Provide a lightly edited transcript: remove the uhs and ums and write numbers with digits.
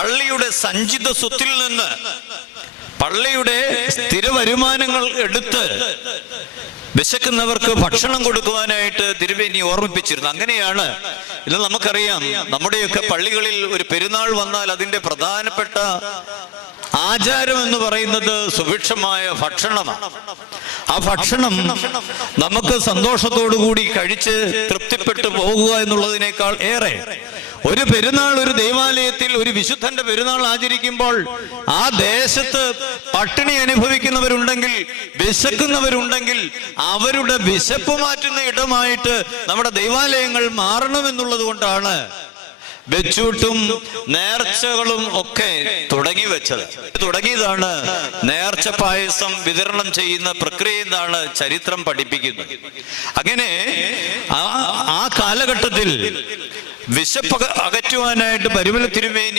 പള്ളിയുടെ സഞ്ചിത സ്വത്തിൽ നിന്ന് പള്ളിയുടെ സ്ഥിര വരുമാനങ്ങൾ എടുത്ത് വിശക്കുന്നവർക്ക് ഭക്ഷണം കൊടുക്കുവാനായിട്ട് തിരുമേനി ഓർമ്മിപ്പിച്ചിരുന്നു. അങ്ങനെയാണ് ഇത് നമുക്കറിയാം. നമ്മുടെയൊക്കെ പള്ളികളിൽ ഒരു പെരുന്നാൾ വന്നാൽ അതിന്റെ പ്രധാനപ്പെട്ട ആചാരം എന്ന് പറയുന്നത് സുഭിക്ഷമായ ഭക്ഷണമാണ്. ആ ഭക്ഷണം നമുക്ക് സന്തോഷത്തോടുകൂടി കഴിച്ച് തൃപ്തിപ്പെട്ടു പോകുക എന്നുള്ളതിനേക്കാൾ ഏറെ ഒരു പെരുന്നാൾ, ഒരു ദൈവാലയത്തിൽ ഒരു വിശുദ്ധന്റെ പെരുന്നാൾ ആചരിക്കുമ്പോൾ ആ ദേശത്ത് പട്ടിണി അനുഭവിക്കുന്നവരുണ്ടെങ്കിൽ, വിശക്കുന്നവരുണ്ടെങ്കിൽ അവരുടെ വിശപ്പ് മാറ്റുന്ന ഇടമായിട്ട് നമ്മുടെ ദൈവാലയങ്ങൾ മാറണമെന്നുള്ളത് കൊണ്ടാണ് വെച്ചൂട്ടും നേർച്ചകളും ഒക്കെ തുടങ്ങിയതാണ് നേർച്ച പായസം വിതരണം ചെയ്യുന്ന പ്രക്രിയ എന്നാണ് ചരിത്രം പഠിപ്പിക്കുന്നത്. അങ്ങനെ ആ കാലഘട്ടത്തിൽ വിശപ്പ് അകറ്റുവാനായിട്ട് പരിമല തിരുമേനി